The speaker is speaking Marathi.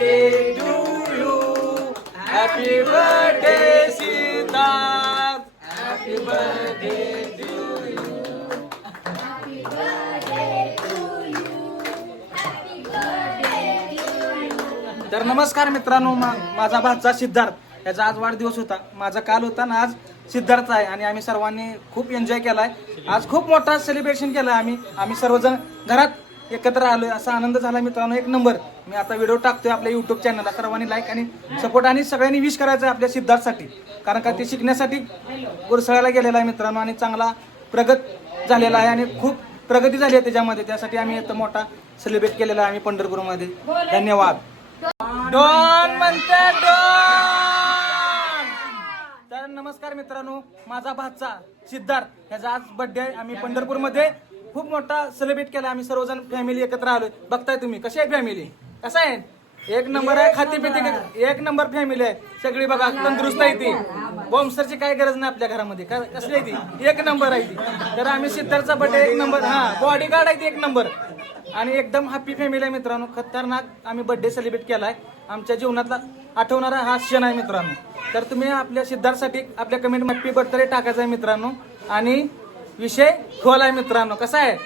birthday to you. Happy birthday, Siddharth. Happy birthday to you. Happy birthday to you. Happy birthday to you. तर नमस्कार मित्रांनो मा- माझा भाचा सिद्धार्थ याचा आज वाढदिवस होता माझा काल होता ना आज सिद्धार्थ आहे आणि आम्ही सर्वांनी खूप एन्जॉय केलाय आज खूप मोठा सेलिब्रेशन केलाय आम्ही आम्ही सर्वजण घरात एकत्र आलोय. असा आनंद झाला मित्रांनो. एक नंबर. मी आता व्हिडिओ टाकतोय आपल्या युट्यूब चॅनलला सर्वांनी लाईक आणि सपोर्ट आणि सगळ्यांनी विश करायचं आहे आपल्या सिद्धार्थसाठी. कारण का ते शिकण्यासाठी गुरसळायला गेलेला आहे मित्रांनो आणि चांगला प्रगत झालेला आहे आणि खूप प्रगती झाली आहे त्याच्यामध्ये. त्यासाठी आम्ही इथं मोठा सेलिब्रेट केलेला आहे आम्ही पंढरपूरमध्ये. धन्यवाद. डॉन म्हणते डॉन! तर नमस्कार मित्रांनो. माझा भाचा सिद्धार्थ. ह्याचा आज बर्थडे आहे. आम्ही पंढरपूरमध्ये खूप मोठा सेलिब्रेट केला आम्ही सर्वजण फॅमिली एकत्र आलोय. बघताय तुम्ही कशी आहे फॅमिली कसं आहे? एक नंबर आहे खाती पिती एक नंबर फॅमिली आहे. सगळी बघा तंदुरुस्त आहे ती. बॉम्सरची काय गरज नाही आपल्या घरामध्ये. कसली आहे ती? एक नंबर आहे ती. तर आम्ही सिद्धार्थचा बर्थडे एक नंबर हा बॉडी गार्ड आहे ती एक नंबर आणि एकदम हॅपी फॅमिली आहे मित्रांनो. खतरनाक आम्ही बर्थडे सेलिब्रेट केलाय. आमच्या जीवनातला आठवणारा हा क्षण आहे मित्रांनो. तर तुम्ही आपल्या सिद्धार्थसाठी आपल्या कमेंट हॅपी बर्थडे टाकायचा आहे मित्रांनो. आणि विषय खोल आहे मित्रांनो कसा आहे?